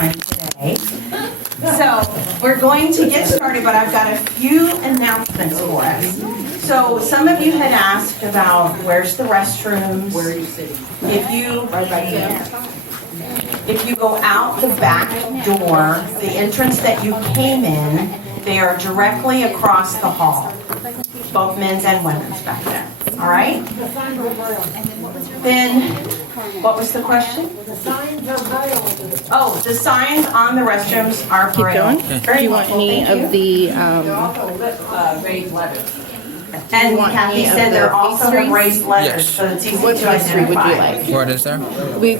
time today. So we're going to get started, but I've got a few announcements for us. So some of you had asked about where's the restrooms? Where are you sitting? If you go out the back door, the entrance that you came in, they are directly across the hall, both men's and women's back there. All right? Then, what was the question? The signs are braille. Oh, the signs on the restrooms are Keep braille. going. Very Do you want helpful, any thank of you. the, Raised letters. And want Kathy any of said the there also pastries? have raised letters, Yes. so it's easy what to pastry would you identify. like? What is there? It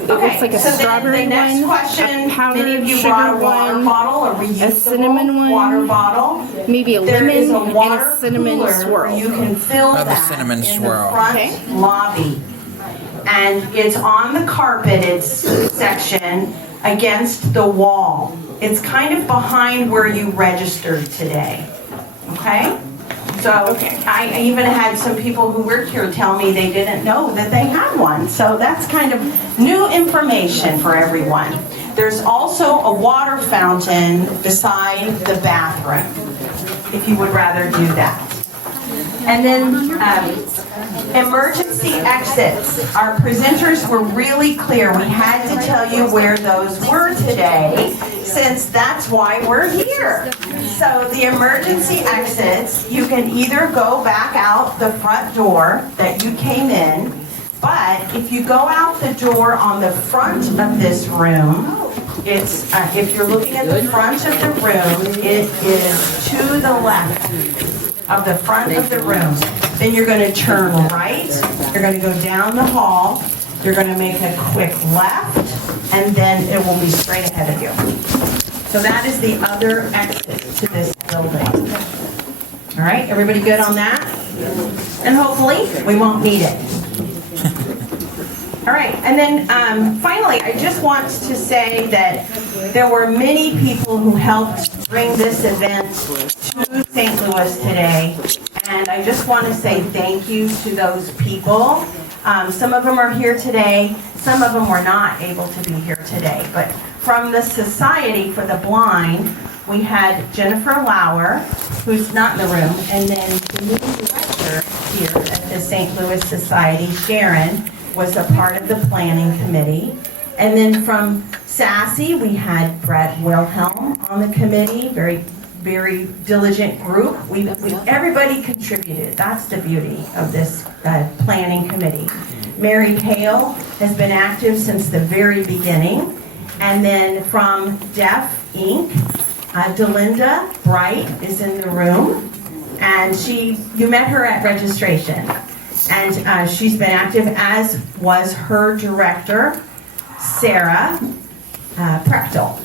looks like a So then strawberry the next one, question, a many of powdered you sugar brought a water one, bottle, a reusable cinnamon one, water bottle. maybe a There is lemon, a and water a cinnamon cooler swirl. You can fill Have a that cinnamon in swirl. the front Okay. lobby. And it's on the carpeted section against the wall. It's kind of behind where you registered today, okay? So I even had some people who work here tell me they didn't know that they had one. So that's kind of new information for everyone. There's also a water fountain beside the bathroom, if you would rather do that. And then emergency exits. Our presenters were really clear. We had to tell you where those were today, since that's why we're here. So the emergency exits, you can either go back out the front door that you came in, but if you go out the door on the front of this room, it's if you're looking at the front of the room, it is to the left of the front of the room. Then you're going to turn right, you're going to go down the hall, you're going to make a quick left, and then it will be straight ahead of you. So that is the other exit to this building. All right, everybody good on that? And hopefully, we won't need it. All right, and then finally, I just want to say that there were many people who helped bring this event to St. Louis today, and I just want to say thank you to those people. Some of them are here today, some of them were not able to be here today, but from the Society for the Blind, we had Jennifer Lauer, who's not in the room, and then the new director here at the St. Louis Society, Sharon, was a part of the planning committee. And then from SASE, we had Brett Wilhelm on the committee, very diligent group. Everybody contributed. That's the beauty of this planning committee. Mary Kale has been active since the very beginning. And then from Deaf Inc., Delinda Bright is in the room. And you met her at registration. And she's been active, as was her director, Sarah Prechtel.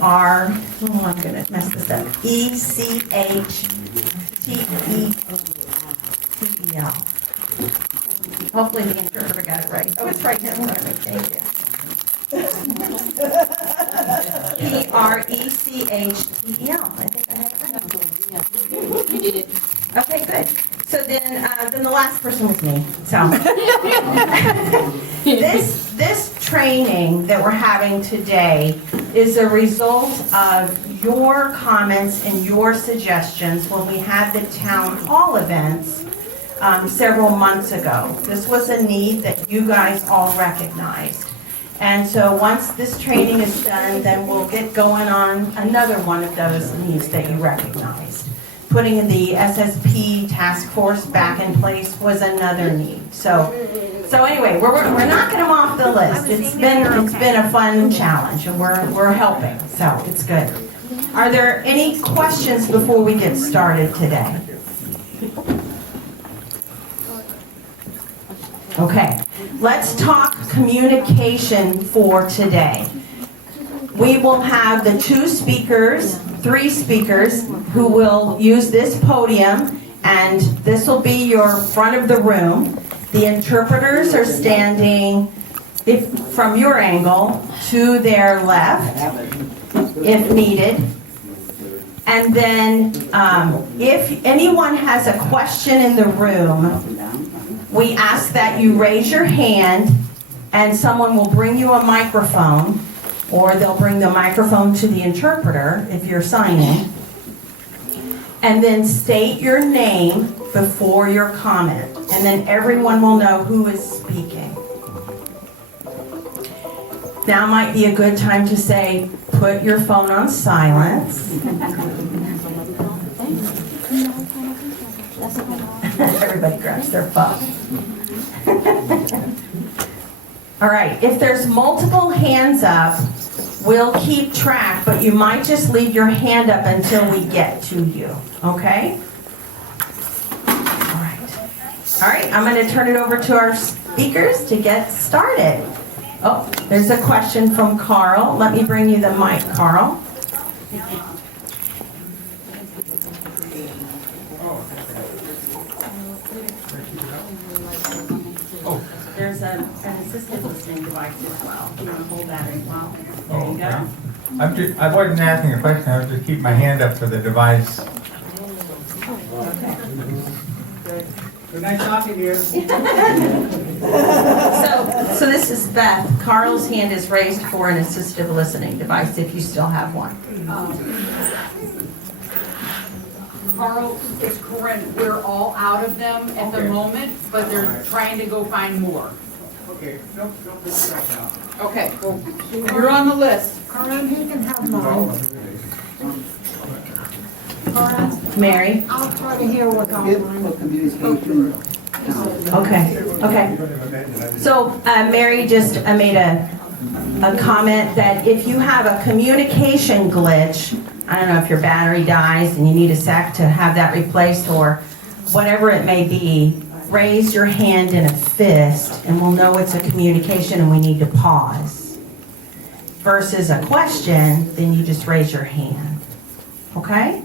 I'm going to mess this up. Echtetel. Hopefully the interpreter got it right. Oh, it's right here. Thank you. Prechdel. I think I have it right. You did it. Okay, good. So then the last person was me. So this training that we're having today is a result of your comments and your suggestions when we had the town hall events several months ago. This was a need that you guys all recognized. And so once this training is done, then we'll get going on another one of those needs that you recognized. Putting the SSP task force back in place was another need. So anyway, we're knocking them off the list. It's been a fun challenge, and we're helping. So it's good. Are there any questions before we get started today? Okay, let's talk communication for today. We will have the three speakers who will use this podium, and this will be your front of the room. The interpreters are standing, from your angle, to their left, if needed. And then if anyone has a question in the room, we ask that you raise your hand and someone will bring you a microphone. or they'll bring the microphone to the interpreter if you're signing. And then state your name before your comment, and then everyone will know who is speaking. Now might be a good time to say, put your phone on silence. Everybody grabs their phone. All right, if there's multiple hands up, we'll keep track, but you might just leave your hand up until we get to you, okay? All right, I'm going to turn it over to our speakers to get started. Oh, there's a question from Carl. Let me bring you the mic, Carl. There's an assistive listening device as well. You want to hold that as well? There you go. I wasn't asking a question, I was just keeping my hand up for the device. Good night talking to you. So this is Beth. Carl's hand is raised for an assistive listening device if you still have one. Carl, it's Corinne, we're all out of them at the moment, but they're trying to go find more. Okay, don't put it back down. Okay, well, you're on the list. Corinne, he can have mine. Corinne, Mary? I'll try to hear what I'm Okay. So Mary just made a comment that if you have a communication glitch, I don't know if your battery dies and you need a sec to have that replaced or whatever it may be, raise your hand in a fist and we'll know it's a communication and we need to pause. Versus a question, then you just raise your hand. Okay?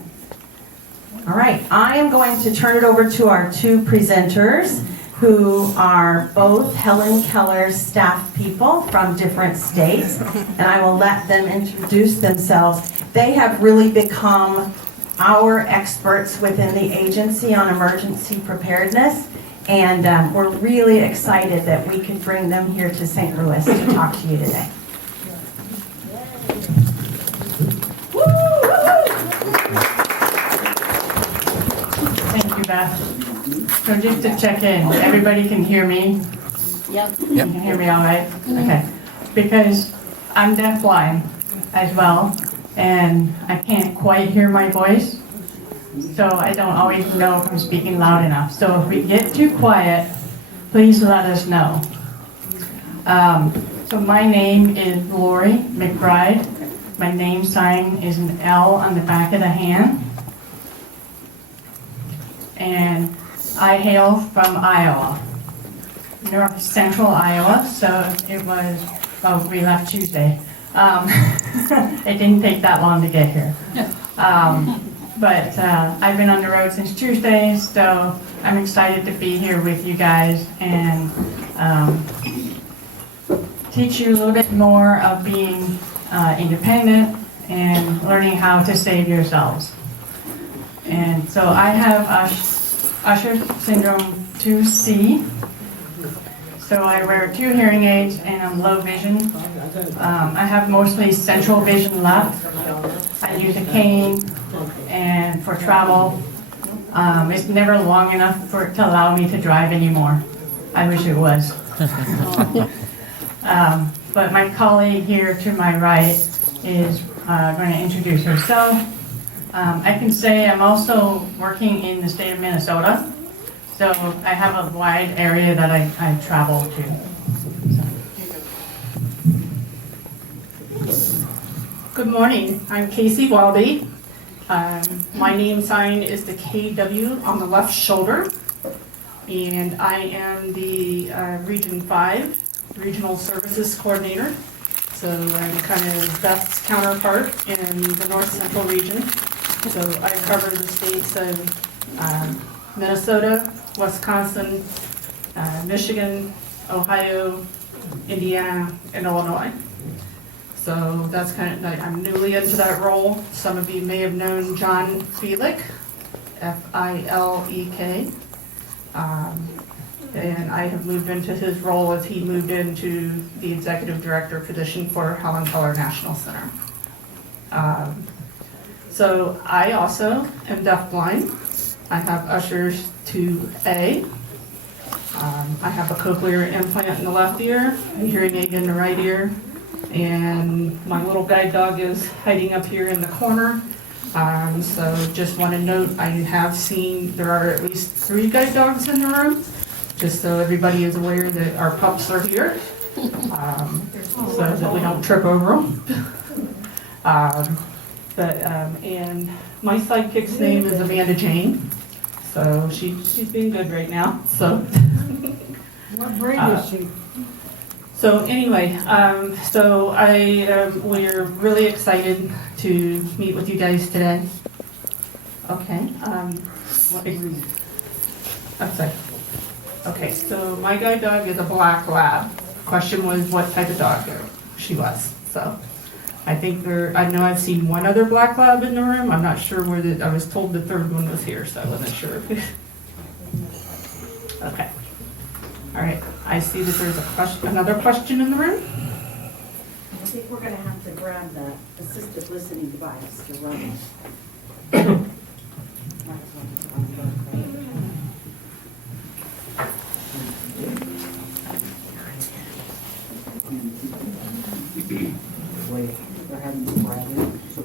All right, I am going to turn it over to our two presenters who are both Helen Keller's staff people from different states, and I will let them introduce themselves. They have really become our experts within the agency on emergency preparedness, and we're really excited that we could bring them here to St. Louis to talk to you today. Thank you, Beth. So just to check in, everybody can hear me? Yep. You can hear me all right? Okay. Because I'm deafblind as well, and I can't quite hear my voice, so I don't always know if I'm speaking loud enough. So if we get too quiet, please let us know. So my name is Lori McBride. My name sign is an L on the back of the hand. And I hail from Iowa, north central Iowa, so it was, well, we left Tuesday. It didn't take that long to get here. But I've been on the road since Tuesday, so I'm excited to be here with you guys and teach you a little bit more of being independent and learning how to save yourselves. And so I have Usher syndrome 2C. So I wear 2 hearing aids and I'm low vision. I have mostly central vision left. I use a cane and for travel. It's never long enough for it to allow me to drive anymore. I wish it was. But my colleague here to my right is going to introduce herself. I can say I'm also working in the state of Minnesota, so I have a wide area that I travel to. So. Good morning, I'm Casey Walby. My name sign is the KW on the left shoulder, and I am the Region 5 Regional Services Coordinator. So I'm kind of Beth's counterpart in the North Central region. So I cover the states of Minnesota, Wisconsin, Michigan, Ohio, Indiana, and Illinois. So that's kind of like, I'm newly into that role. Some of you may have known John Fielek, F-I-L-E-K. and I have moved into his role as he moved into the executive director position for Helen Keller National Center. So I also am deafblind. I have Usher's 2A. I have a cochlear implant in the left ear, a hearing aid in the right ear, and my little guide dog is hiding up here in the corner. So just want to note, I have seen there are at least 3 guide dogs in the room, just so everybody is aware that our pups are here, so that we don't trip over them. And my sidekick's name is Amanda Jane, so she's being good right now, so. What breed is she? So anyway, we're really excited to meet with you guys today. Okay. I'm sorry. Okay, so my guide dog is a black lab. Question was what type of dog she was. So I know I've seen one other black lab in the room. I'm not sure I was told the third one was here, so I wasn't sure. Okay. All right, I see that there's another question in the room. I think we're gonna have to grab the assistive listening device to run it.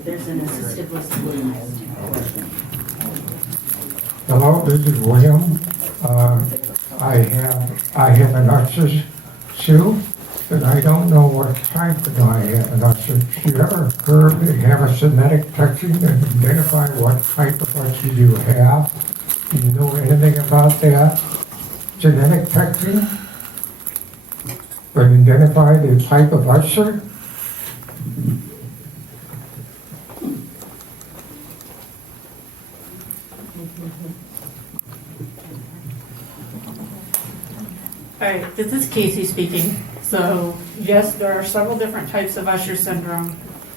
There's an assistive listening device. Hello, this is William. I have an usher's shoe, but I don't know what type of I have an usher. Do you ever heard they have a genetic testing to identify what type of usher you have? Do you know anything about that? Genetic testing? But identify the type of usher? All right, this is Casey speaking. So yes, there are several different types of Usher syndrome,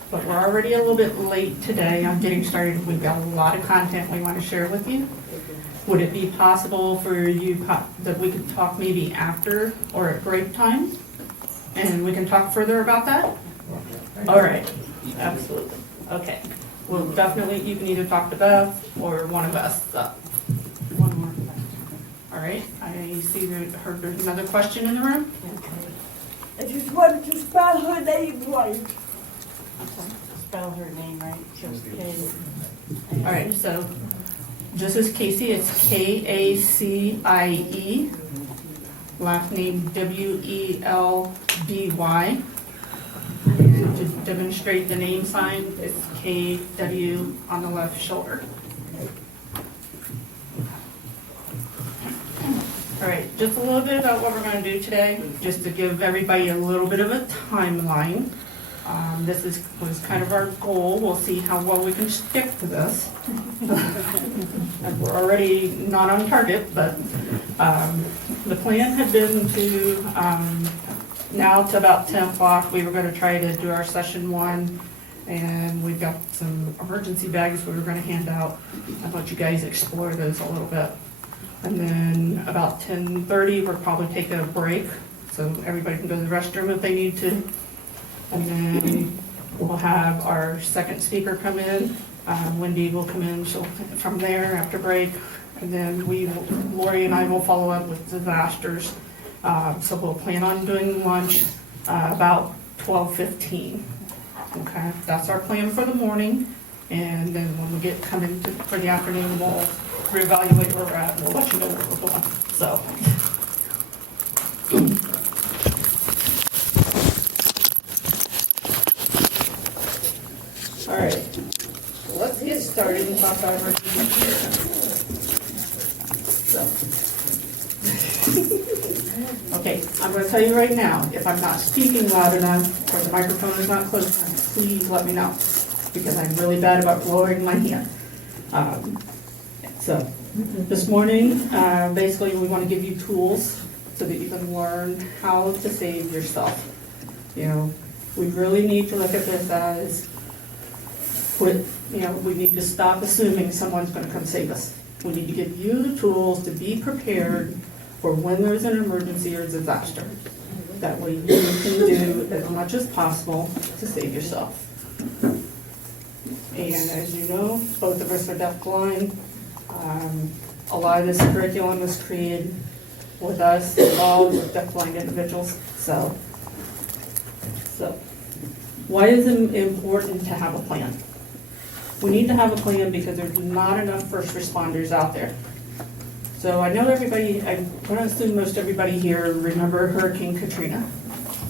but we're already a little bit late today on getting started. We've got a lot of content we want to share with you. Would it be possible for you that we could talk maybe after or at break time? And we can talk further about that? All right, absolutely. Okay, well, definitely you can either talk to Beth or one of us. One more. All right, I see there's another question in the room. I just wanted to spell her name right. Spell her name right. All right, so this is Casey. It's Kacie. Last name Weldy. And to demonstrate the name sign, it's KW on the left shoulder. All right, just a little bit about what we're going to do today, just to give everybody a little bit of a timeline. This was kind of our goal. We'll see how well we can stick to this. And we're already not on target, but the plan had been to, now to about 10 o'clock, we were going to try to do our session 1, and we've got some emergency bags we were going to hand out. I'll let you guys explore those a little bit. And then about 10:30, we'll probably take a break, so everybody can go to the restroom if they need to. And then we'll have our second speaker come in. Wendy will come in from there after break. And then Lori and I will follow up with disasters. So we'll plan on doing lunch about 12:15. Okay, that's our plan for the morning. And then when we come in for the afternoon, we'll reevaluate where we're at, and we'll let you know where we're going. So. All right, so let's get started and talk about our Okay, I'm going to tell you right now, if I'm not speaking loud enough or the microphone is not close enough, please let me know, because I'm really bad about lowering my hand. So this morning, basically we want to give you tools so that you can learn how to save yourself. You know, we really need to look at this as, we need to stop assuming someone's going to come save us. We need to give you the tools to be prepared for when there's an emergency or disaster. That way you can do as much as possible to save yourself. And as you know, both of us are deafblind. A lot of this curriculum was created with us involved with deafblind individuals. So why is it important to have a plan? We need to have a plan because there's not enough first responders out there. So I know everybody, I'm going to assume most everybody here remember Hurricane Katrina.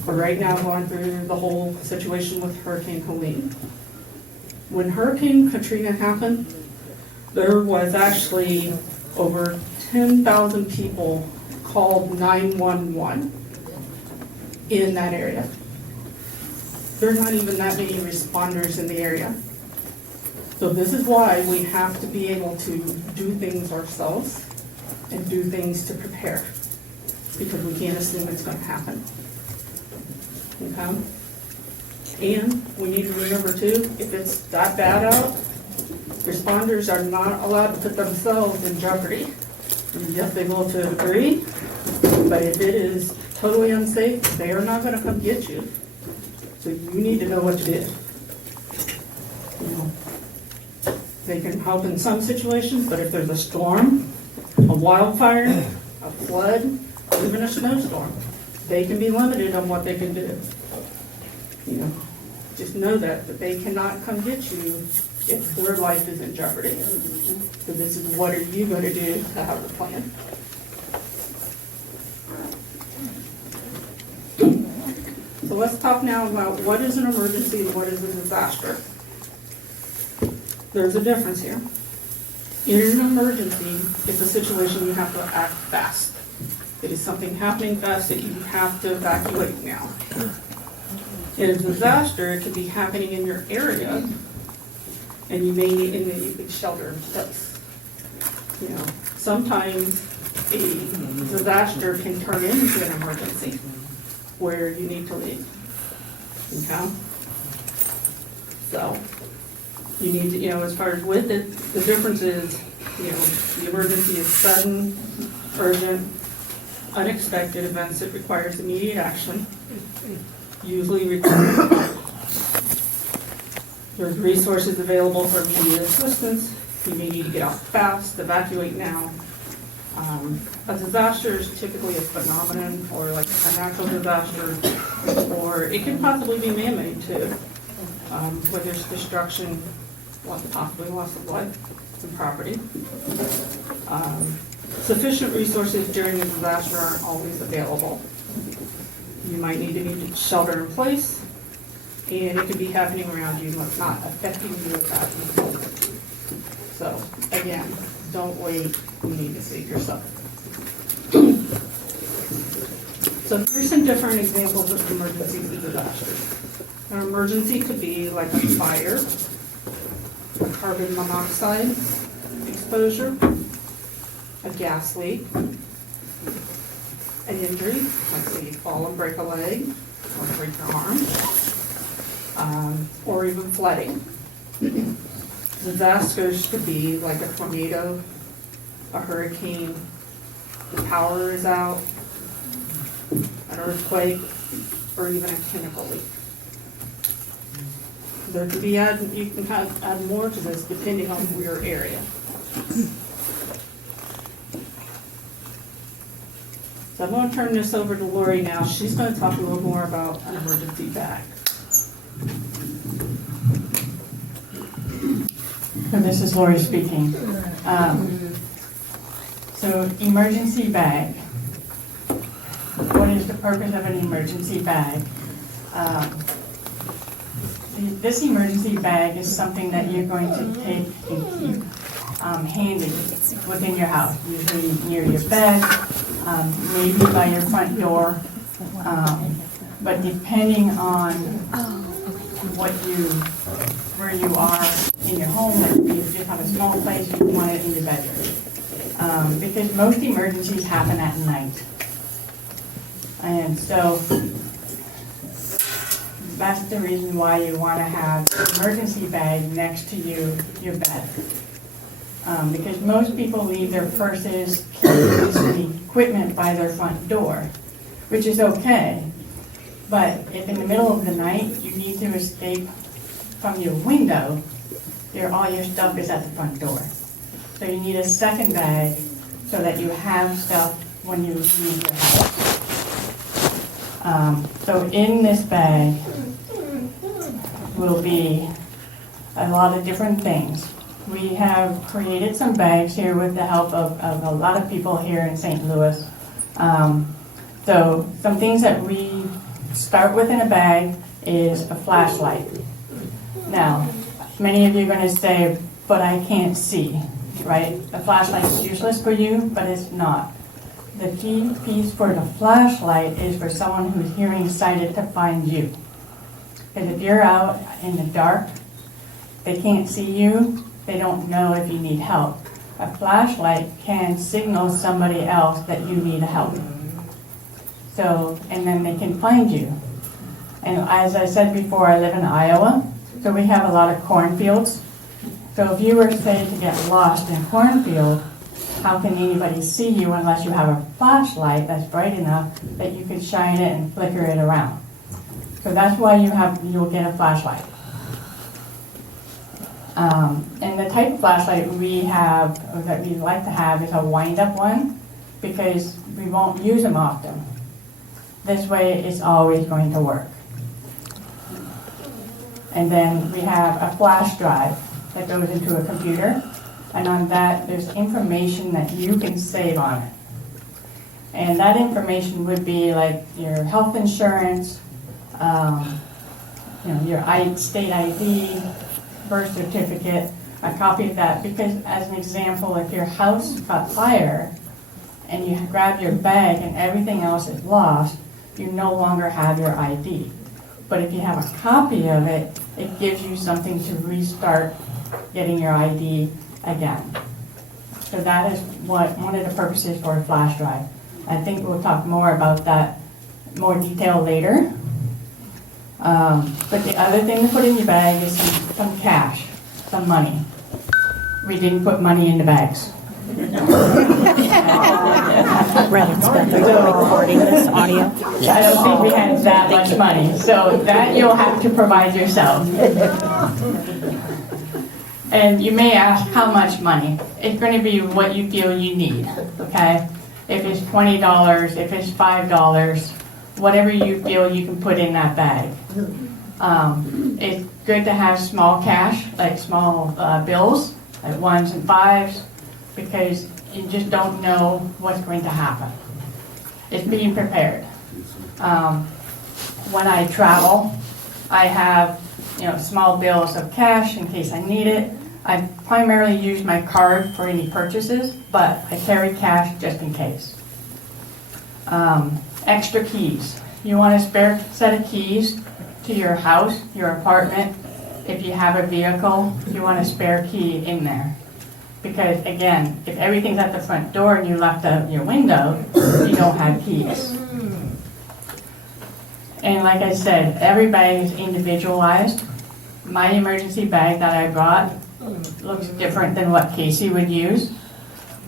We're right now going through the whole situation with Hurricane Helene. When Hurricane Katrina happened, there was actually over 10,000 people called 911 in that area. There are not even that many responders in the area. So this is why we have to be able to do things ourselves and do things to prepare, because we can't assume it's going to happen. Okay? And we need to remember too, if it's that bad out, responders are not allowed to put themselves in jeopardy. Yes, they will to a degree, but if it is totally unsafe, they are not going to come get you. So you need to know what to do. You know, they can help in some situations, but if there's a storm, a wildfire, a flood, or even a snowstorm, they can be limited on what they can do. You know, just know that they cannot come get you if their life is in jeopardy. So this is what are you going to do to have a plan. So let's talk now about what is an emergency and what is a disaster. There's a difference here. In an emergency, it's a situation you have to act fast. It is something happening fast that you have to evacuate now. In a disaster, it could be happening in your area, and you may need a shelter in place. You know, sometimes a disaster can turn into an emergency where you need to leave. Okay? So, you need to, you know, as far as with it, the difference is, you know, the emergency is sudden, urgent, unexpected events that requires immediate action, usually require. There's resources available for immediate assistance. You may need to get out fast, evacuate now. A disaster is typically a phenomenon or like a natural disaster, or it can possibly be man-made too, where there's destruction, possibly loss of life and property. Sufficient resources during a disaster aren't always available. You might need to shelter in place, and it could be happening around you, but not affecting you at that moment. So again, don't wait, you need to save yourself. So here's some different examples of emergencies and disasters. An emergency could be like a fire, a carbon monoxide exposure, a gas leak, an injury, like say you fall and break a leg or break your arm, or even flooding. Disasters could be like a tornado, a hurricane, the power is out, an earthquake, or even a chemical leak. There could be you can kind of add more to this depending on your area. So I'm going to turn this over to Lori now. She's going to talk a little more about an emergency bag. And this is Lori speaking. So emergency bag. What is the purpose of an emergency bag? This emergency bag is something that you're going to take and keep handy within your house, usually near your bed, maybe by your front door. But depending on where you are in your home, or if you have a small place, you want it in your bedroom. Because most emergencies happen at night. And so that's the reason why you want to have an emergency bag next to your bed. Because most people leave their purses, keys, and equipment by their front door, which is okay. But if in the middle of the night you need to escape from your window, all your stuff is at the front door. So you need a second bag so that you have stuff when you leave your house. So in this bag will be a lot of different things. We have created some bags here with the help of a lot of people here in St. Louis. So some things that we start with in a bag is a flashlight. Now, many of you are going to say, but I can't see, right? A flashlight is useless for you, but it's not. The key piece for the flashlight is for someone who's hearing sighted to find you. Because if you're out in the dark, they can't see you, they don't know if you need help. A flashlight can signal somebody else that you need help. So, and then they can find you. And as I said before, I live in Iowa, so we have a lot of cornfields. So if you were, say, to get lost in a cornfield, how can anybody see you unless you have a flashlight that's bright enough that you could shine it and flicker it around? So that's why you'll get a flashlight. And the type of flashlight we have, or that we like to have, is a wind-up one, because we won't use them often. This way, it's always going to work. And then we have a flash drive that goes into a computer, and on that, there's information that you can save on it. And that information would be like your health insurance, your state ID, birth certificate, a copy of that, because as an example, if your house caught fire and you grab your bag and everything else is lost, you no longer have your ID. But if you have a copy of it, it gives you something to restart getting your ID again. So that is one of the purposes for a flash drive. I think we'll talk more about that more detail later. But the other thing to put in your bag is some cash, some money. We didn't put money in the bags. Rather expensive than recording this audio. I don't think we had that much money, so that you'll have to provide yourself. And you may ask, how much money? It's going to be what you feel you need, okay? If it's $20, if it's $5, whatever you feel you can put in that bag. It's good to have small cash, like small bills, like 1s and 5s, because you just don't know what's going to happen. It's being prepared. When I travel, I have small bills of cash in case I need it. I primarily use my card for any purchases, but I carry cash just in case. Extra keys. You want a spare set of keys to your house, your apartment. If you have a vehicle, you want a spare key in there. Because again, if everything's at the front door and you left out your window, you don't have keys. And like I said, every bag is individualized. My emergency bag that I brought looks different than what Casey would use,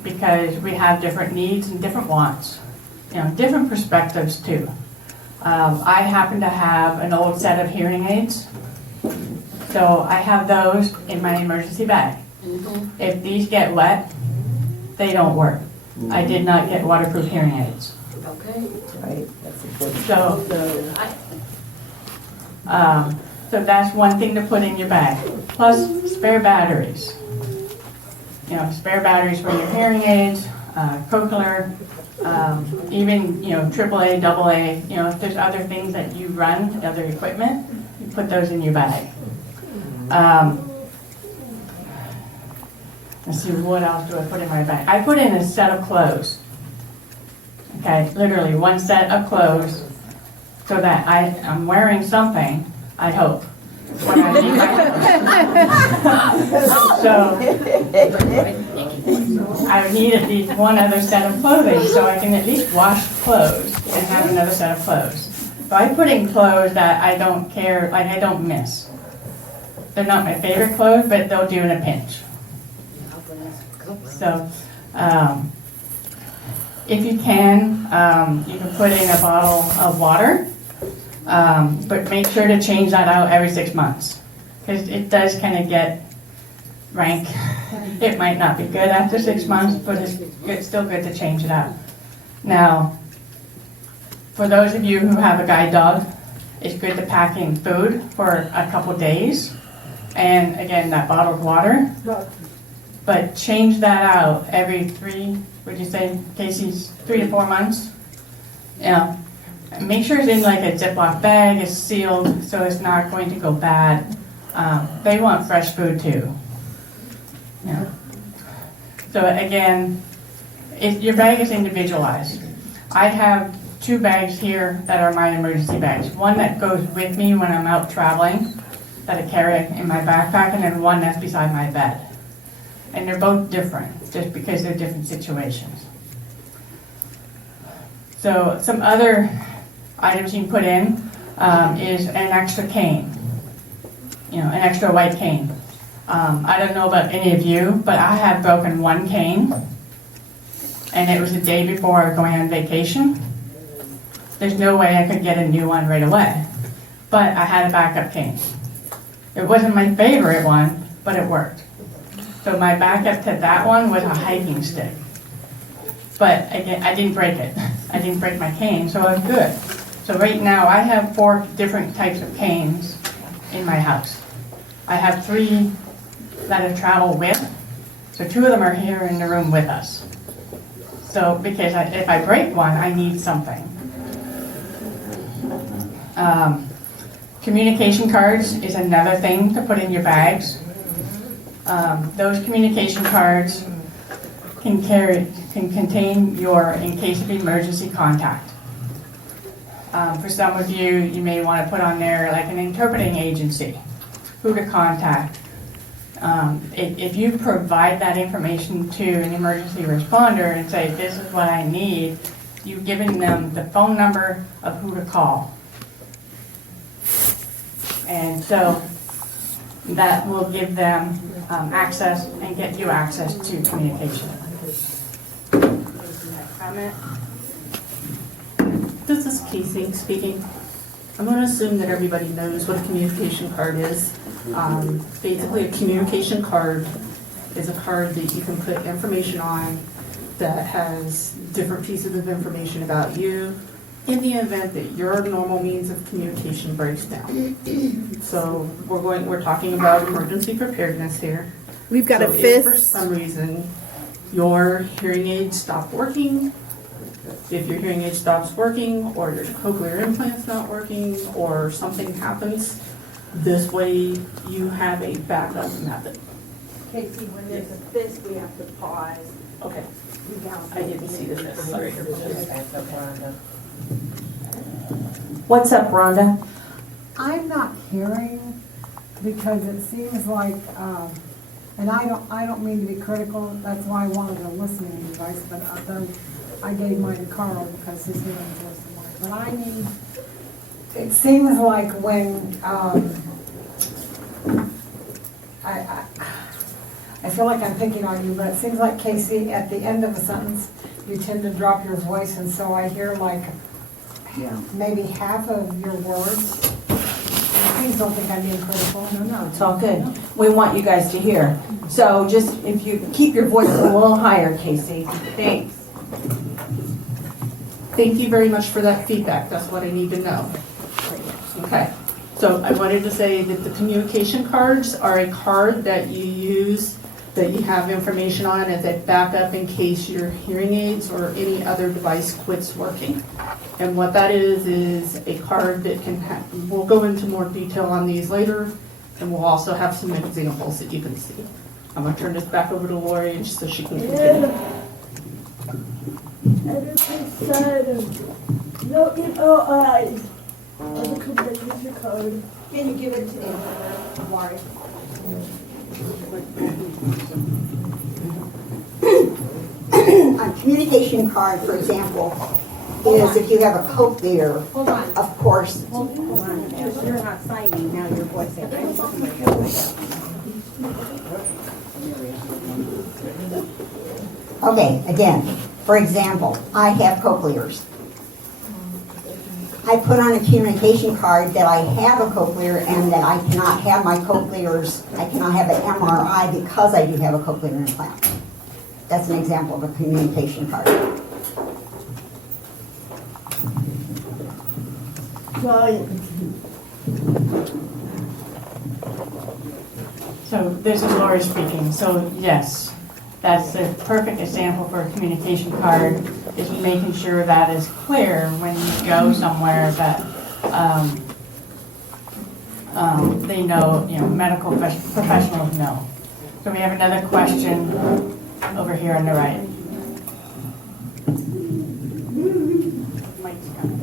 because we have different needs and different wants. Different perspectives too. I happen to have an old set of hearing aids, so I have those in my emergency bag. If these get wet, they don't work. I did not get waterproof hearing aids. Okay. Right, that's important. So that's one thing to put in your bag. Plus spare batteries. Spare batteries for your hearing aids, cochlear, even AAA, AA. If there's other things that you run, other equipment, you put those in your bag. Let's see, what else do I put in my bag? I put in a set of clothes. Okay, literally one set of clothes, so that I'm wearing something, I hope, when I leave my house. So I need at least one other set of clothing, so I can at least wash clothes and have another set of clothes. So I put in clothes that I don't care, like I don't miss. They're not my favorite clothes, but they'll do in a pinch. So, if you can put in a bottle of water, but make sure to change that out every 6 months. Because it does kind of get rank. It might not be good after 6 months, but it's still good to change it out. Now, for those of you who have a guide dog, it's good to pack in food for a couple days. And again, that bottled water. But change that out every 3, would you say, Casey's 3 to 4 months? Yeah. And make sure it's in like a Ziploc bag, it's sealed, so it's not going to go bad. They want fresh food too. Yeah. So again, your bag is individualized. I have 2 bags here that are my emergency bags. One that goes with me when I'm out traveling, that I carry in my backpack, and then one that's beside my bed. And they're both different, just because they're different situations. So some other items you can put in is an extra cane, an extra white cane. I don't know about any of you, but I have broken 1 cane, and it was the day before I was going on vacation. There's no way I could get a new one right away, but I had a backup cane. It wasn't my favorite one, but it worked. So my backup to that one was a hiking stick. But again, I didn't break it. I didn't break my cane, so I was good. So right now, I have 4 different types of canes in my house. I have 3 that I travel with, so 2 of them are here in the room with us. So, because if I break one, I need something. Communication cards is another thing to put in your bags. Those communication cards can contain your in case of emergency contact. For some of you, you may want to put on there like an interpreting agency, who to contact. If you provide that information to an emergency responder and say, this is what I need, you've given them the phone number of who to call. And so that will give them access and get you access to communication. Comment? This is Casey speaking. I'm going to assume that everybody knows what a communication card is. Basically, a communication card is a card that you can put information on that has different pieces of information about you in the event that your normal means of communication breaks down. So we're talking about emergency preparedness here. We've got So a if for fist. some reason your hearing aid stopped working, if your hearing aid stops working, or your cochlear implant's not working, or something happens, this way you have a backup method. Casey, when there's a fist, we have to pause. Okay, I didn't see the fist, sorry. What's up, Rhonda? I'm not hearing because it seems like, and I don't mean to be critical, that's why I wanted a listening device, but I gave mine to Carl because his hearing is worse than mine. But I need, it seems like when, I feel like I'm picking on you, but it seems like, Casey, at the end of a sentence, you tend to drop your voice, and so I hear like maybe half of your words. Please don't think I'm being critical. No, it's all good. We want you guys to hear. So just, if you keep your voice a little higher, Casey. Thanks. Thank you very much for that feedback, that's what I need to know. Okay, so I wanted to say that the communication cards are a card that you use, that you have information on as a backup in case your hearing aids or any other device quits working. And what that is a card that can we'll go into more detail on these later, and we'll also have some examples that you can see. I'm gonna turn this back over to Lori so she can continue. And it said, no NOI on the communication code. Can you give it to them, Mari? A communication card, for example, is if you have a cochlear, Hold on. of course. Hold on. You're not signing now, your voice ain't. Okay, again, for example, I have cochlears. I put on a communication card that I have a cochlear and that I cannot have my cochlears, I cannot have an MRI because I do have a cochlear implant. That's an example of a communication card. So this is Lori speaking. So yes, that's a perfect example for a communication card, is making sure that is clear when you go somewhere that they know, medical professionals know. So we have another question over here on the right. Mike's coming.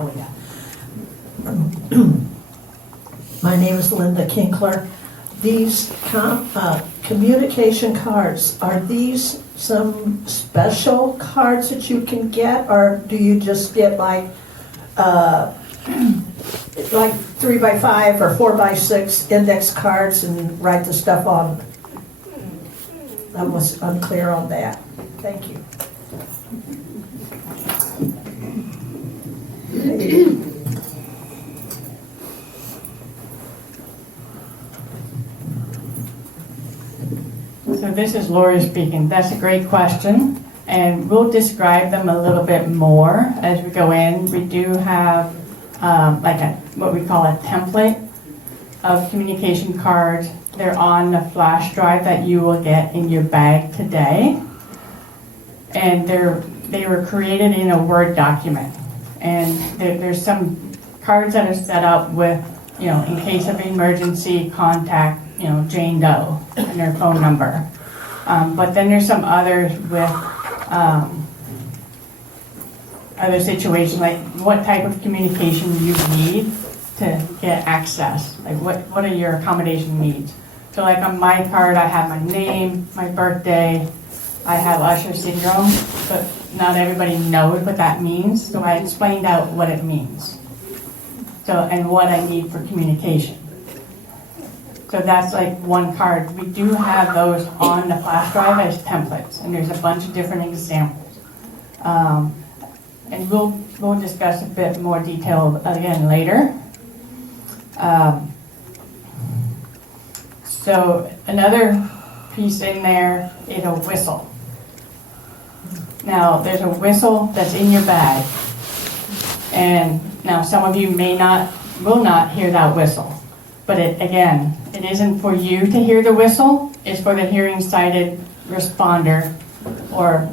Oh, yeah. My name is Linda Kinkler. These communication cards, are these some special cards that you can get, or do you just get like 3x5 or 4x6 index cards and write the stuff on? I was unclear on that. Thank you. So this is Lori speaking. That's a great question, and we'll describe them a little bit more as we go in. We do have what we call a template of communication cards. They're on the flash drive that you will get in your bag today, and they were created in a Word document. And there's some cards that are set up with, in case of emergency, contact, Jane Doe and their phone number. But then there's some others with other situations, like what type of communication you need to get access. Like what are your accommodation needs? So like on my card, I have my name, my birthday, I have Usher syndrome, but not everybody knows what that means, so I explained out what it means. And what I need for communication. So that's like one card. We do have those on the flash drive as templates, and there's a bunch of different examples. And we'll discuss a bit more detail again later. So another piece in there is a whistle. Now, there's a whistle that's in your bag. And now some of you will not hear that whistle. But it isn't for you to hear the whistle. It's for the hearing sighted responder or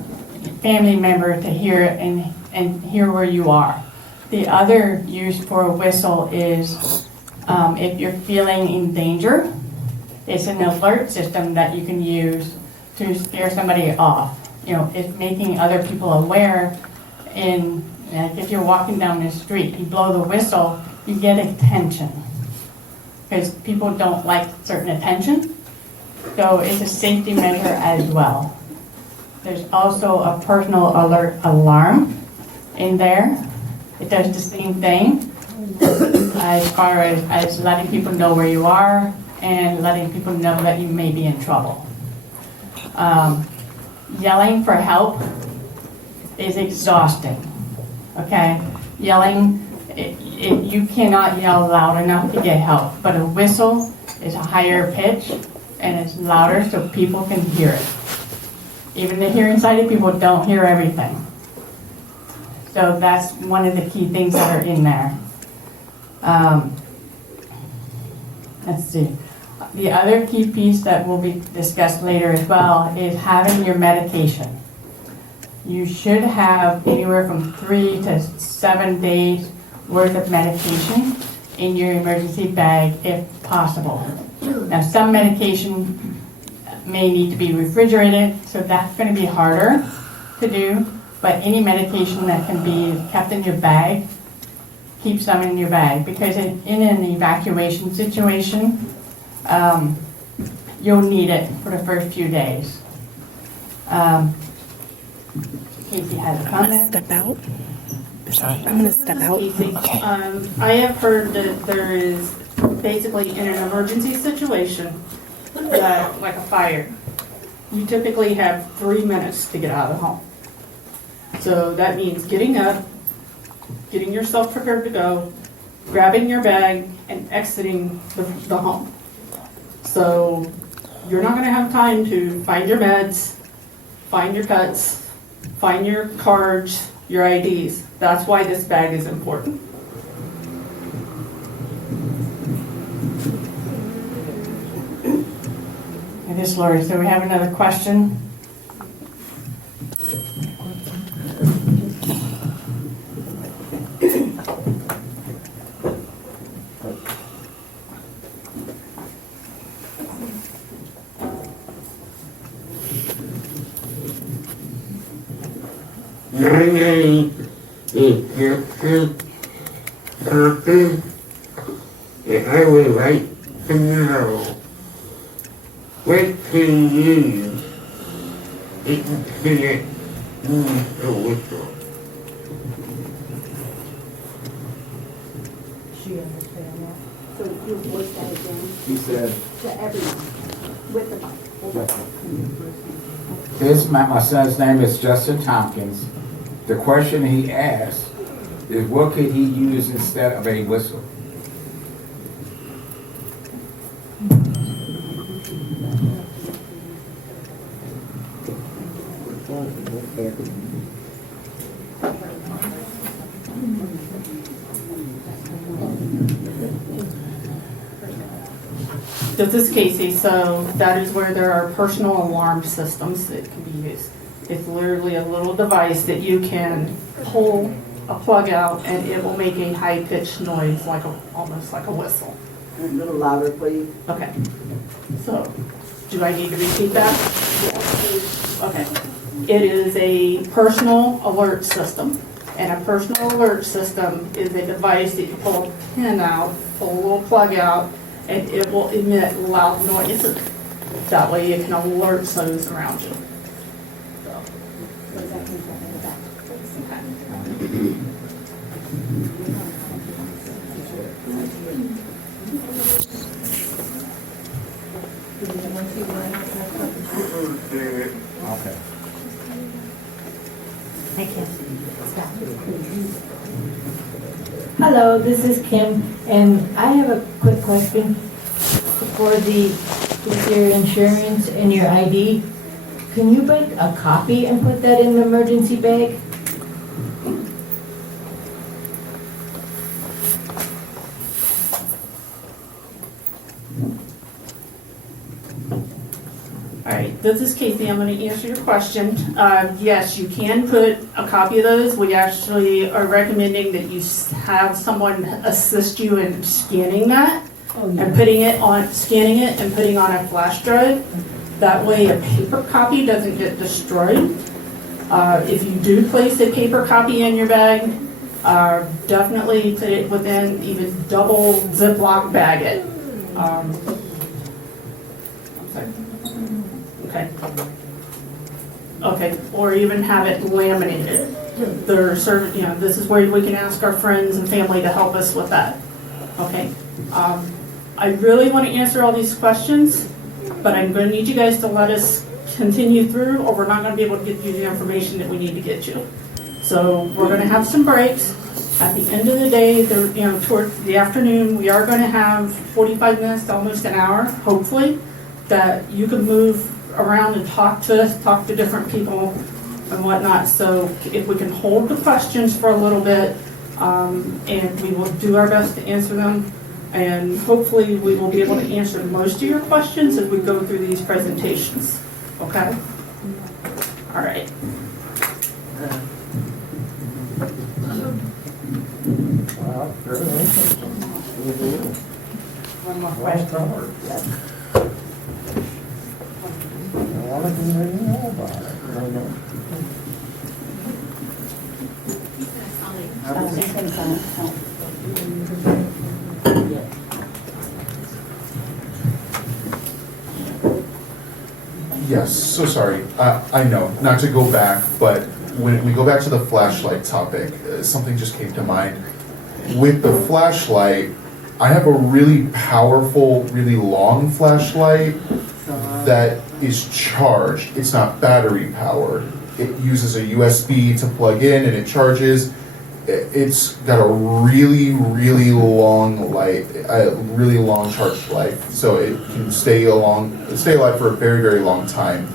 family member to hear it and hear where you are. The other use for a whistle is if you're feeling in danger. It's an alert system that you can use to scare somebody off. It's making other people aware. If you're walking down the street, you blow the whistle, you get attention. Because people don't like certain attention. So it's a safety measure as well. There's also a personal alert alarm in there. It does the same thing as far as letting people know where you are and letting people know that you may be in trouble. Yelling for help is exhausting. Okay? Yelling, you cannot yell loud enough to get help, but a whistle is a higher pitch and it's louder so people can hear it. Even the hearing sighted people don't hear everything. So that's one of the key things that are in there. Let's see. The other key piece that will be discussed later as well is having your medication. You should have anywhere from 3 to 7 days worth of medication in your emergency bag if possible. Now some medication may need to be refrigerated, so that's going to be harder to do, but any medication that can be kept in your bag, keep some in your bag, because in an evacuation situation, you'll need it for the first few days. Casey has a comment. Step out. I'm gonna step out. Casey, Okay. I have heard that there is basically in an emergency situation, like a fire, you typically have 3 minutes to get out of the home. So that means getting up, getting yourself prepared to go, grabbing your bag, and exiting the home. So you're not gonna have time to find your meds, find your pets, find your cards, your IDs. That's why this bag is important. It is Lori, so we have another question. My name is Justin Thompson, and I would like to know what can use instead use a whistle. So you voice that again He said, to everyone with the mic. this, my son's name is Justin Tompkins. The question he asked is what could he use instead of a whistle? This is Casey, so that is where there are personal alarm systems that can be used. It's literally a little device that you can pull a plug out and it will make a high-pitched noise, almost like a whistle. A little louder, please. Okay. So, do I need to repeat that? Yes. Okay. It is a personal alert system. And a personal alert system is a device that you pull a pin out, pull a little plug out, and it will emit loud noises. That way you can alert those around you. Okay. I can't. Stop. Hello, this is Kim, and I have a quick question for with your insurance and your ID. Can you make a copy and put that in the emergency bag? All right, this is Casey. I'm going to answer your question. Yes, you can put a copy of those. We actually are recommending that you have someone assist you in scanning that and scanning it and putting on a flash drive. That way a paper copy doesn't get destroyed. If you do place a paper copy in your bag, definitely put it within, even double Ziploc bag it. I'm sorry. Okay. Okay, or even have it laminated. This is where we can ask our friends and family to help us with that. Okay. I really want to answer all these questions, but I'm going to need you guys to let us continue through, or we're not going to be able to get you the information that we need to get you. So we're going to have some breaks. At the end of the day, toward the afternoon, we are going to have 45 minutes to almost an hour, hopefully, that you can move around and talk to different people and whatnot. So if we can hold the questions for a little bit, and we will do our best to answer them, and hopefully we will be able to answer most of your questions as we go through these presentations. Okay? All right. One more question. Yes, so sorry. I know, not to go back, but when we go back to the flashlight topic, something just came to mind. With the flashlight, I have a really powerful, really long flashlight that is charged. It's not battery powered. It uses a USB to plug in and it charges. It's got a really, really long light, a really long charge life, so it can stay alive for a very, very long time.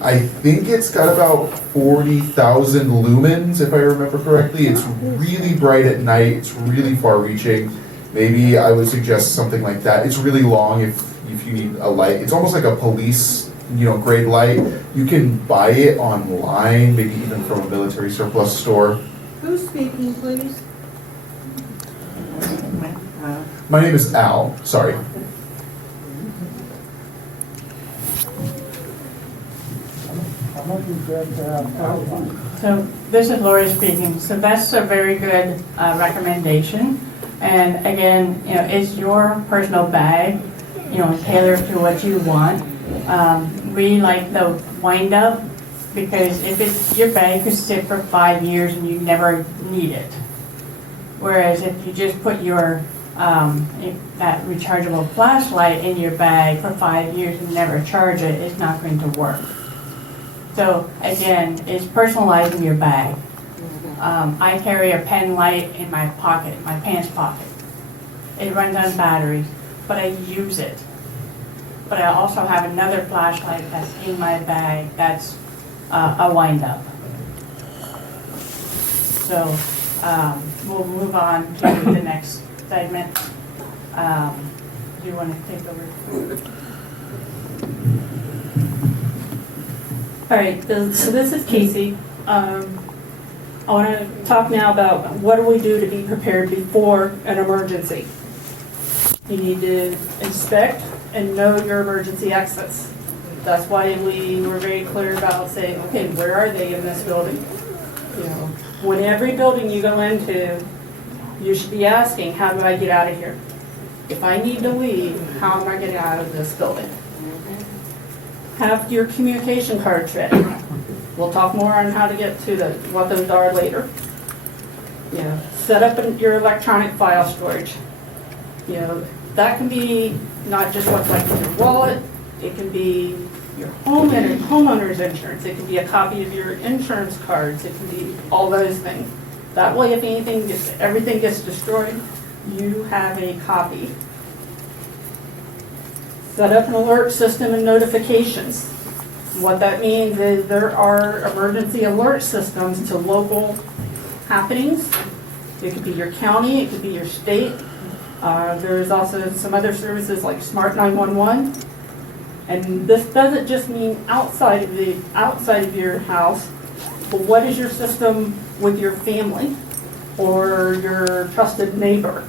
I think it's got about 40,000 lumens, if I remember correctly. It's really bright at night. It's really far-reaching. Maybe I would suggest something like that. It's really long if you need a light. It's almost like a police, grade light. You can buy it online, maybe even from a military surplus store. Who's speaking, please? My name is Al. Sorry. So this is Lori speaking. So that's a very good recommendation. And again, it's your personal bag, tailored to what you want. We like the wind up because if it's your bag could sit for 5 years and you never need it. Whereas if you just put your that rechargeable flashlight in your bag for 5 years and never charge it, it's not going to work. So again, it's personalizing your bag. I carry a pen light in my pocket, my pants pocket. It runs on batteries, but I use it. But I also have another flashlight that's in my bag that's a wind up. So we'll move on to the next segment. Do you want to take over? All right, so this is Casey. I want to talk now about what do we do to be prepared before an emergency. You need to inspect and know your emergency exits. That's why we were very clear about saying, okay, where are they in this building? When every building you go into, you should be asking, how do I get out of here? If I need to leave, how am I getting out of this building? Have your communication cards ready. We'll talk more on how to get to what those are later. Set up your electronic file storage. That can be not just what's like in your wallet. It can be your homeowner's insurance. It can be a copy of your insurance cards. It can be all those things. That way, if everything gets destroyed, you have a copy. Set up an alert system and notifications. What that means is there are emergency alert systems to local happenings. It could be your county, it could be your state. There's also some other services like Smart 911. And this doesn't just mean outside of your house, but what is your system with your family or your trusted neighbor?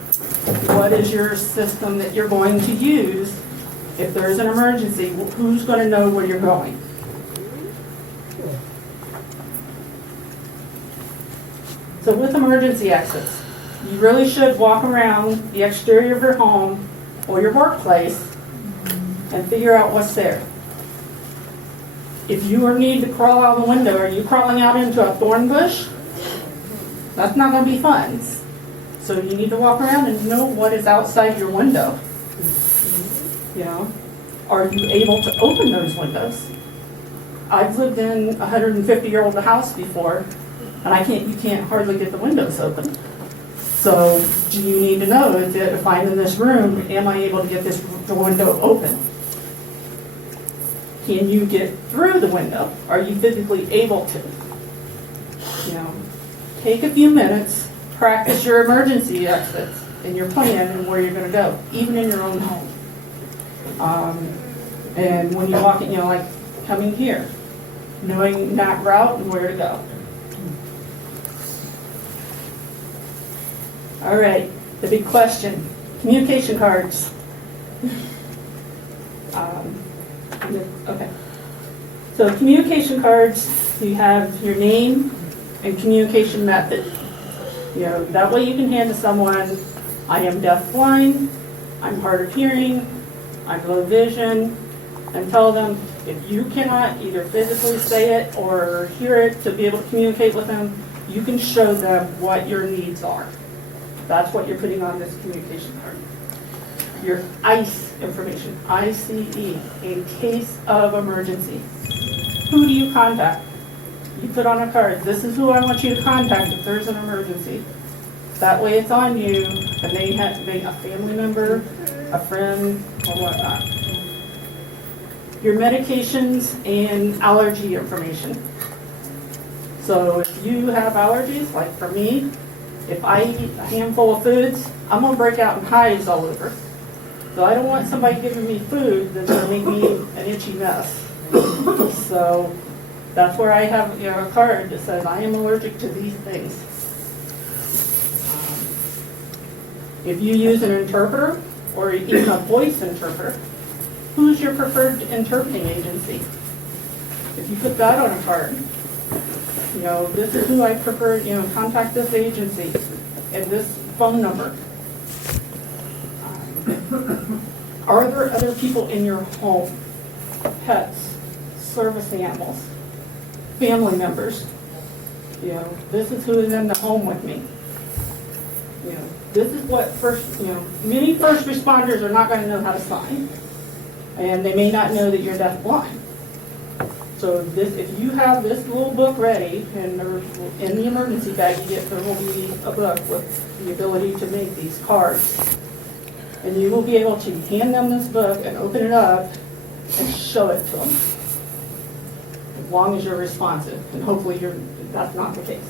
What is your system that you're going to use if there's an emergency? Who's going to know where you're going? So with emergency exits, you really should walk around the exterior of your home or your workplace and figure out what's there. If you need to crawl out the window, are you crawling out into a thorn bush? That's not going to be fun. So you need to walk around and know what is outside your window. Are you able to open those windows? I've lived in a 150-year-old house before, and you can't hardly get the windows open. So do you need to know if I'm in this room, am I able to get the window open? Can you get through the window? Are you physically able to? Take a few minutes, practice your emergency exits and your plan and where you're going to go, even in your own home. And when you walk in, like coming here, knowing that route and where to go. All right, the big question, communication cards. Okay. So communication cards, you have your name and communication method. That way you can hand to someone, I am deafblind, I'm hard of hearing, I'm low vision, and tell them, if you cannot either physically say it or hear it to be able to communicate with them, you can show them what your needs are. That's what you're putting on this communication card. Your ICE information, ICE, in case of emergency. Who do you contact? You put on a card, this is who I want you to contact if there's an emergency. That way it's on you, and they have a family member, a friend, or whatnot. Your medications and allergy information. So if you have allergies, like for me, if I eat a handful of foods, I'm gonna break out in hives all over. So I don't want somebody giving me food that's gonna make me an itchy mess. So that's where I have, a card that says I am allergic to these things. If you use an interpreter or even a voice interpreter, who's your preferred interpreting agency? If you put that on a card, this is who I prefer, contact this agency and this phone number. Are there other people in your home? Pets, service animals, family members? This is who is in the home with me. This is what many first responders are not going to know how to sign. And they may not know that you're deafblind. So if you have this little book ready, and in the emergency bag there will be a book with the ability to make these cards. And you will be able to hand them this book and open it up and show it to them. As long as you're responsive, and hopefully that's not the case.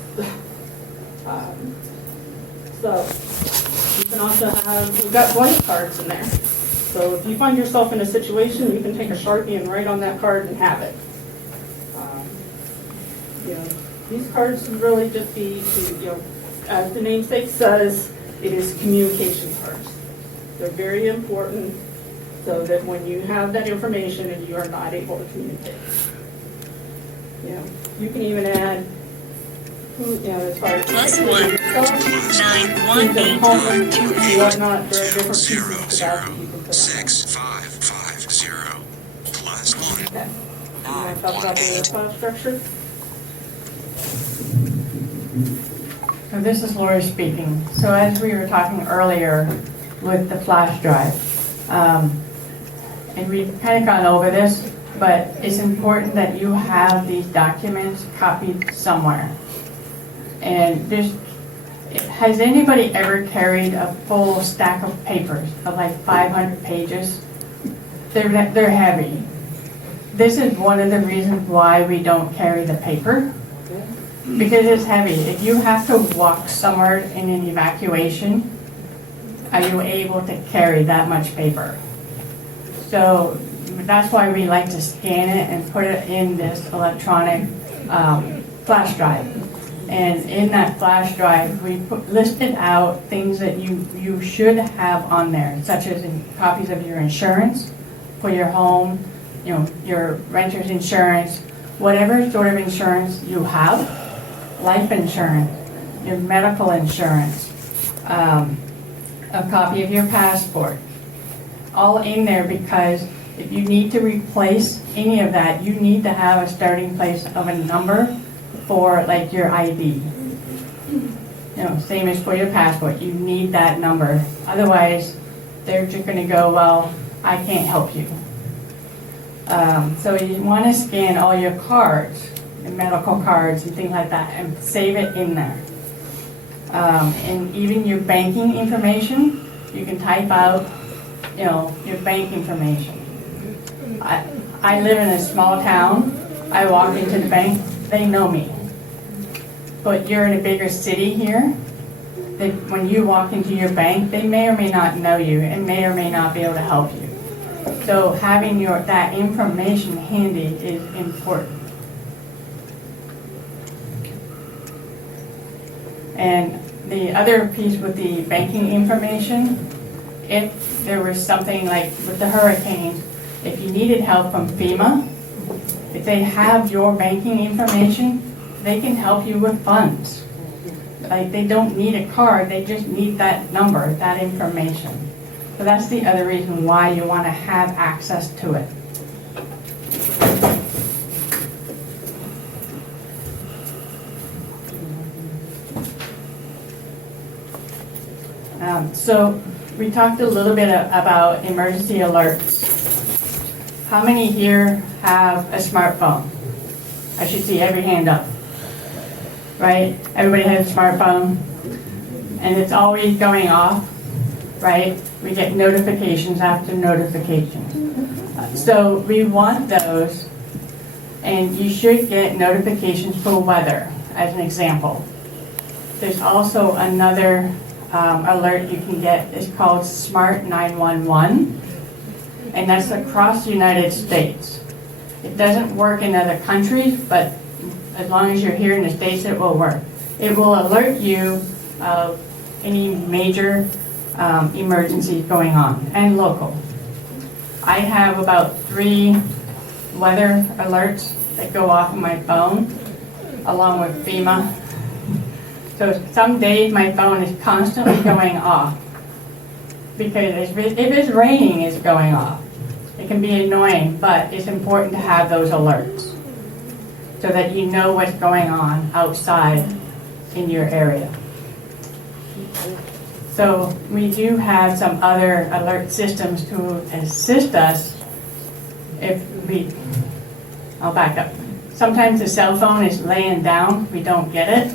So you can also we've got blank cards in there. So if you find yourself in a situation, you can take a Sharpie and write on that card and have it. These cards would really just be, as the namesake says, it is communication cards. They're very important so that when you have that information and you are not able to communicate. You can even add as far as +1 91842 whatnot, there are different pieces to that you can put on. 6550 +1. Okay. You want to talk about the file structure? So this is Lori speaking. So as we were talking earlier with the flash drive, and we've kind of gone over this, but it's important that you have these documents copied somewhere. And has anybody ever carried a full stack of papers of like 500 pages? They're heavy. This is one of the reasons why we don't carry the paper, because it's heavy. If you have to walk somewhere in an evacuation, are you able to carry that much paper? So that's why we like to scan it and put it in this electronic flash drive. And in that flash drive, we listed out things that you should have on there, such as copies of your insurance for your home, your renter's insurance, whatever sort of insurance you have, life insurance, your medical insurance, a copy of your passport, all in there, because if you need to replace any of that, you need to have a starting place of a number for like your ID. Same as for your passport, you need that number. Otherwise, they're just going to go, well, I can't help you. So you want to scan all your cards, and medical cards and things like that, and save it in there. And even your banking information, you can type out, your bank information. I live in a small town. I walk into the bank, they know me. But you're in a bigger city here, when you walk into your bank, they may or may not know you and may or may not be able to help you. So having that information handy is important. And the other piece with the banking information, if there was something like with the hurricanes, if you needed help from FEMA, if they have your banking information, they can help you with funds. Like, they don't need a card, they just need that number, that information. So that's the other reason why you want to have access to it. So we talked a little bit about emergency alerts. How many here have a smartphone? I should see every hand up. Right? Everybody has a smartphone. And it's always going off, right? We get notifications after notifications. So we want those, and you should get notifications for weather, as an example. There's also another alert you can get. It's called Smart 911, and that's across the United States. It doesn't work in other countries, but as long as you're here in the States, it will work. It will alert you of any major emergencies going on, and local. I have about 3 weather alerts that go off on my phone, along with FEMA. So some days my phone is constantly going off, because if it's raining, it's going off. It can be annoying, but it's important to have those alerts so that you know what's going on outside in your area. So we do have some other alert systems to assist us I'll back up. Sometimes the cell phone is laying down, we don't get it.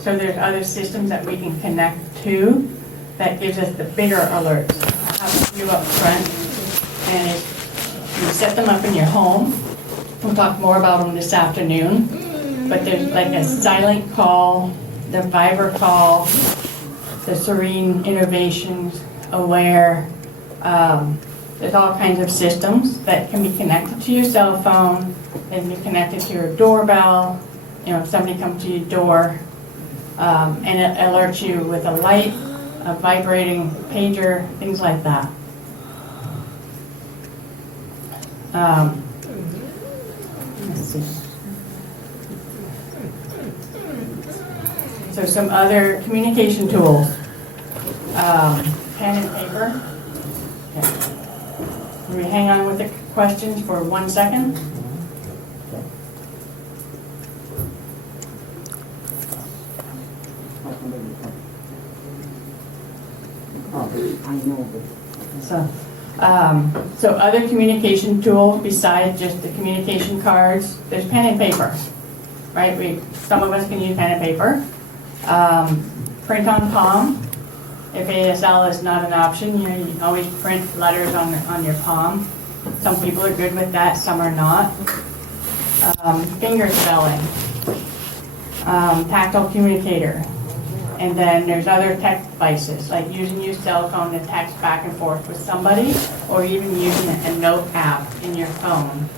So there's other systems that we can connect to that gives us the bigger alerts. I have a few up front, and you set them up in your home. We'll talk more about them this afternoon. But there's like a silent call, the Viber call, the Serene Innovations, Aware. There's all kinds of systems that can be connected to your cell phone and be connected to your doorbell. You know, if somebody comes to your door, and it alerts you with a light, a vibrating pager, things like that. Let's see. So some other communication tools. Pen and paper. Okay. Can we hang on with the questions for 1 second? So other communication tools besides just the communication cards, there's pen and paper, right? Some of us can use pen and paper. Print on palm. If ASL is not an option, you can always print letters on your palm. Some people are good with that, some are not. Finger spelling. Tactile communicator. And then there's other text devices, like using your cell phone to text back and forth with somebody, or even using a note app in your phone.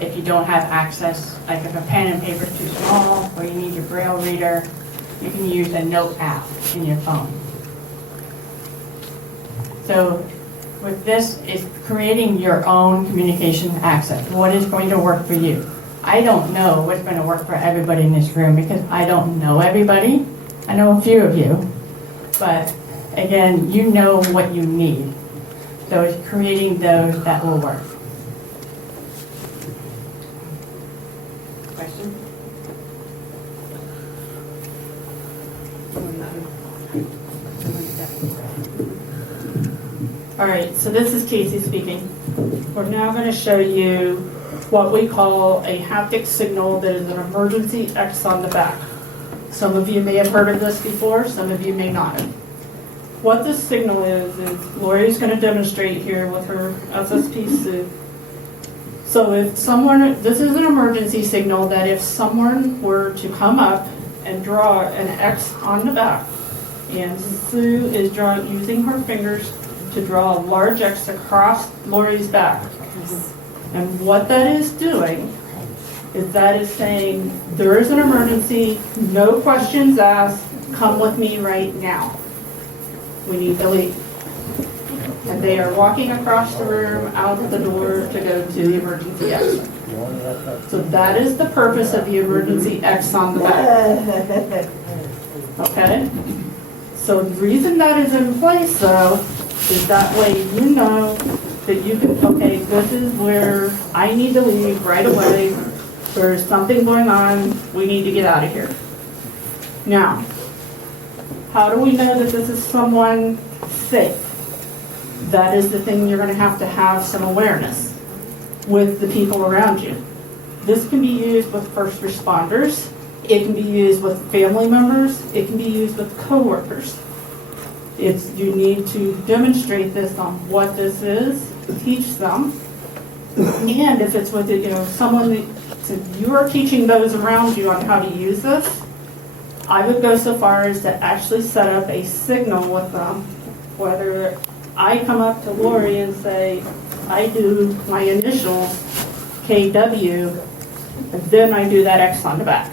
If you don't have access, like if a pen and paper is too small, or you need your Braille reader, you can use a note app in your phone. So with this, it's creating your own communication access. What is going to work for you? I don't know what's going to work for everybody in this room because I don't know everybody. I know a few of you, but again, you know what you need. So it's creating those that will work. Question? All right, so this is Casey speaking. We're now going to show you what we call a haptic signal that is an emergency X on the back. Some of you may have heard of this before, some of you may not have. What this signal is Lori's going to demonstrate here with her SSP suit. So if someone, this is an emergency signal that if someone were to come up and draw an X on the back, and Sue is using her fingers to draw a large X across Lori's back. And what that is doing is that is saying, there is an emergency, no questions asked, come with me right now. We need to leave. And they are walking across the room, out the door to go to the emergency exit. So that is the purpose of the emergency X on the back. Okay? So the reason that is in place though, is that way you know that you can, okay, this is where I need to leave right away. There's something going on, we need to get out of here. Now, how do we know that this is someone safe. That is the thing you're going to have some awareness with the people around you. This can be used with first responders. It can be used with family members. It can be used with coworkers. You need to demonstrate this on what this is, teach them. And if it's with someone that, if you are teaching those around you on how to use this, I would go so far as to actually set up a signal with them, whether I come up to Lori and say, I do my initials, KW, and then I do that X on the back.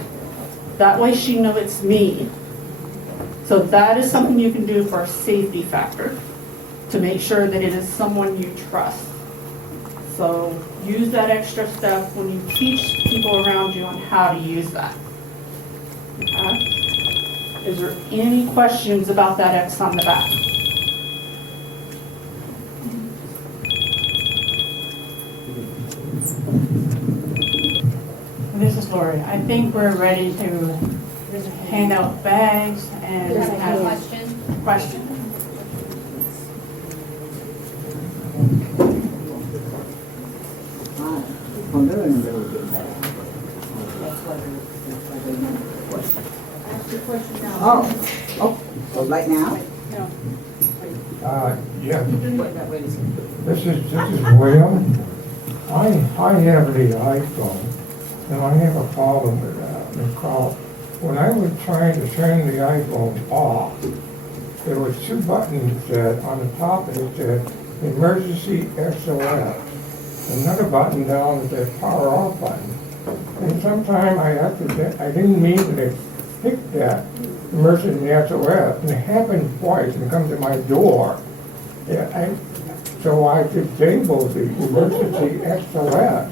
That way she knows it's me. So that is something you can do for a safety factor, to make sure that it is someone you trust. So use that extra stuff when you teach people around you on how to use that. Okay? Is there any questions about that X on the back? This is Lori. I think we're ready to hand out bags and have questions. Oh, right now? Yeah. This is William. I have the iPhone, and I have a problem with that. Because when I was trying to turn the iPhone off, there was two buttons that on the top it said emergency SOS. Another button down that said power off button. And sometimes I didn't mean to hit that emergency SOS, and it happened twice and come to my door. So I disabled the emergency SOS.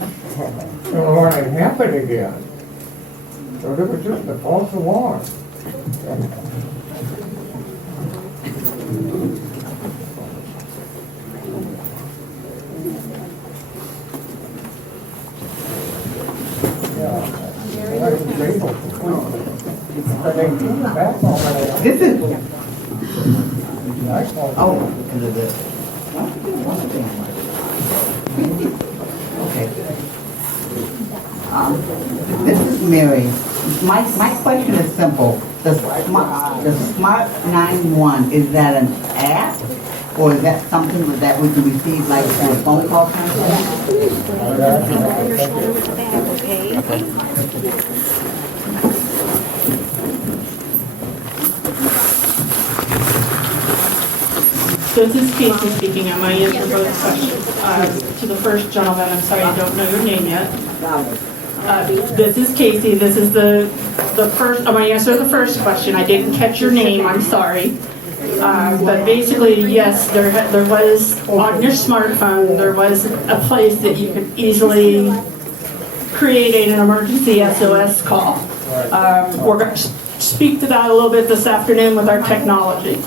So when it happened again, so there was just a false alarm. This is. Okay. This is Mary. My question is simple. The Smart 91, is that an app? Or is that something that we can receive like through a phone call kind of This is Casey speaking. I might answer both questions. To the first gentleman, I'm sorry, I don't know your name yet. This is Casey. This is the first. I'm going to answer the first question. I didn't catch your name. I'm sorry. But basically, yes, there was on your smartphone. There was a place that you could easily create an emergency SOS call. We're going to speak to that a little bit this afternoon with our technology.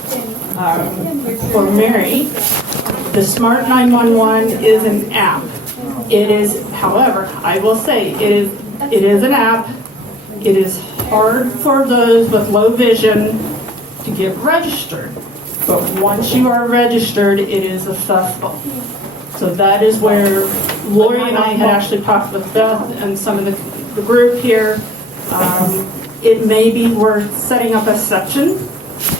For Mary, the Smart 911 is an app. It is, however, I will say, it is an app. It is hard for those with low vision to get registered. But once you are registered, it is accessible. So that is where Lori and I had actually talked with Beth and some of the group here. It may be worth setting up a section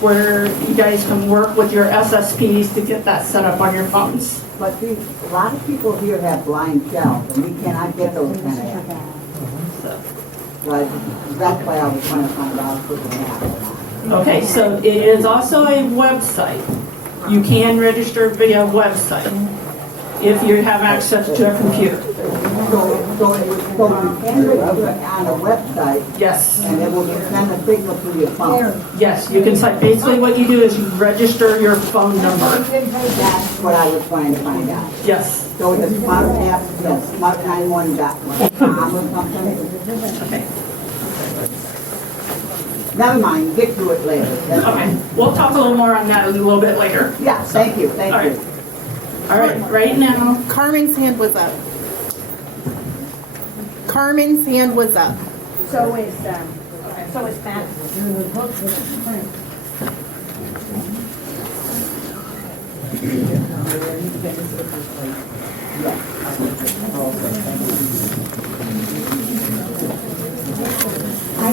where you guys can work with your SSPs to get that set up on your phones. But see, a lot of people here have blind shells, and we cannot get those kind of apps. But that's why I was trying to find out if we can have. Okay, so it is also a website. You can register via website if you have access to a computer. So you can register on a website. Yes. And it will send a signal to your phone. Yes, you can say, basically what you do is you register your phone number. That's what I was trying to find out. Yes. So the smart app, the smart91.com or something? Okay. Never mind, get to it later. Okay, we'll talk a little more on that a little bit later. Yeah, thank you, thank you. All right, right now. Carmen's hand was up. Carmen's hand was up. So is Matt. My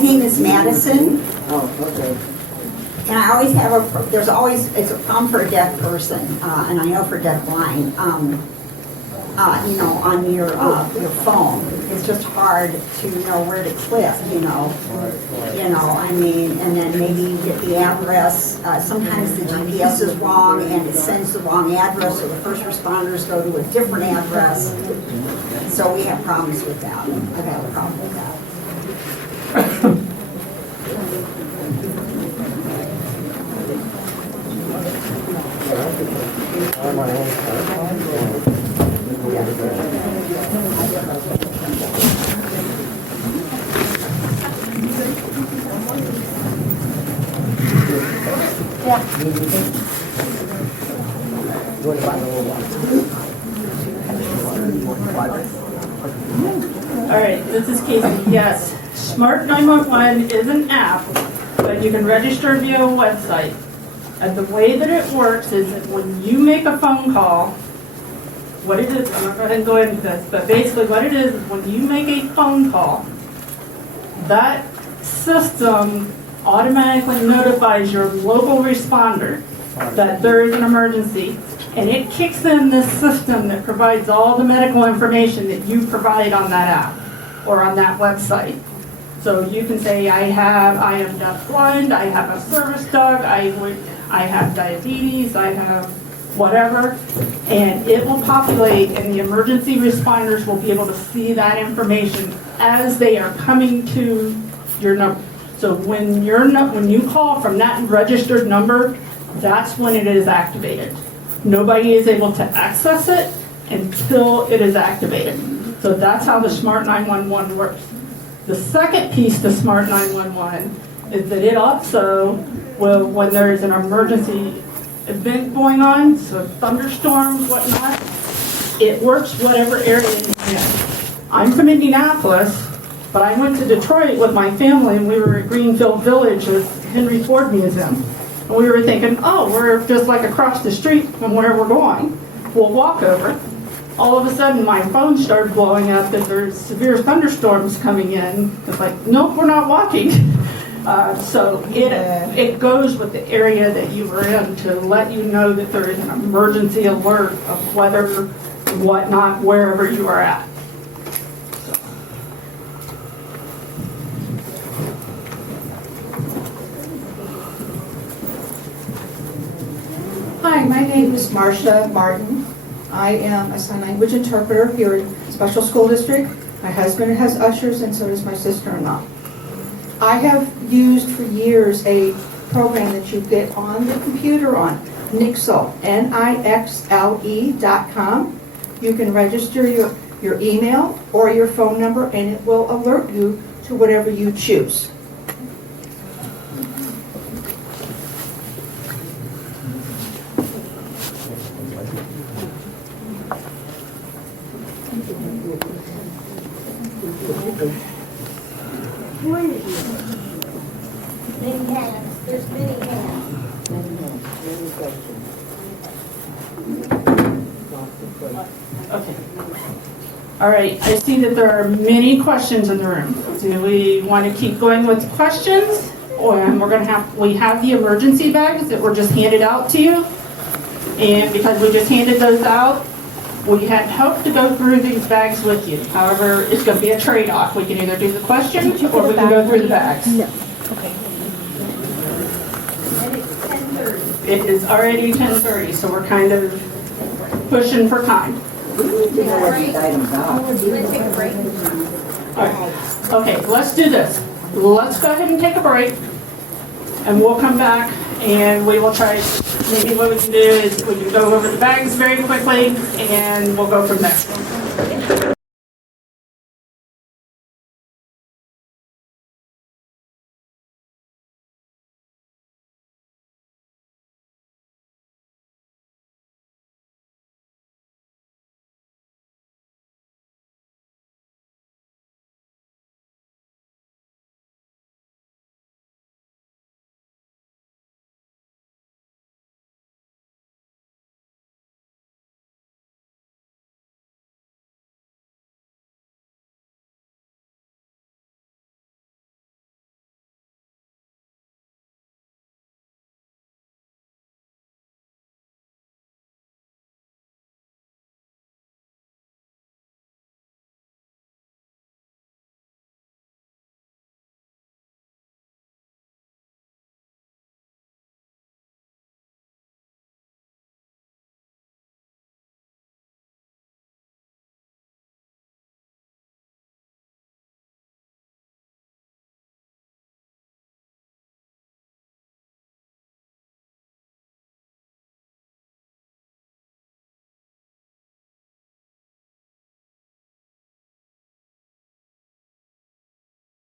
name is Madison. And I always have it's a problem for a deaf person, and I know for deafblind, on your phone, it's just hard to know where to click, and then maybe you get the address, sometimes the GPS is wrong and it sends the wrong address, so the first responders go to a different address. So we have problems with that. I've had a problem with that. All right, this is Casey. Yes, Smart 911 is an app, but you can register via a website. And the way that it works is that when you make a phone call, what it is, I'm not going to go into this, but basically what it is when you make a phone call, that system automatically notifies your local responder that there is an emergency, and it kicks in this system that provides all the medical information that you provide on that app or on that website. So you can say, I am deafblind, I have a service dog, I have diabetes, I have whatever, and it will populate, and the emergency responders will be able to see that information as they are coming to your number. So when you call from that registered number, that's when it is activated. Nobody is able to access it until it is activated. So that's how the Smart 911 works. The second piece to Smart 911 is that it also will, when there's an emergency event going on, so thunderstorms, whatnot, it works whatever area you're in. I'm from Indianapolis, but I went to Detroit with my family, and we were at Greenfield Village at Henry Ford Museum. And we were thinking, oh, we're just like across the street from where we're going. We'll walk over. All of a sudden, my phone started blowing up that there's severe thunderstorms coming in. It's like, nope, we're not walking. So it goes with the area that you were in to let you know that there is an emergency alert of weather, whatnot, wherever you are at. Hi, my name is Marcia Martin. I am a sign language interpreter here at Special School District. My husband has ushers, and so does my sister-in-law. I have used for years a program that you get on the computer on Nixle, Nixle.com. You can register your email or your phone number, and it will alert you to whatever you choose. Many hands. There's many hands. Okay. All right, I see that there are many questions in the room. Do we want to keep going with questions? Or we have the emergency bags that were just handed out to you. And because we just handed those out, we had hoped to go through these bags with you. However, it's going to be a trade-off. We can either do the questions or we can go through the bags. No. Okay. It is already 10:30, so we're kind of pushing for time. All right. Okay, let's do this. Let's go ahead and take a break, and we'll come back, and we will try, maybe what we can do is we can go over the bags very quickly, and we'll go from there.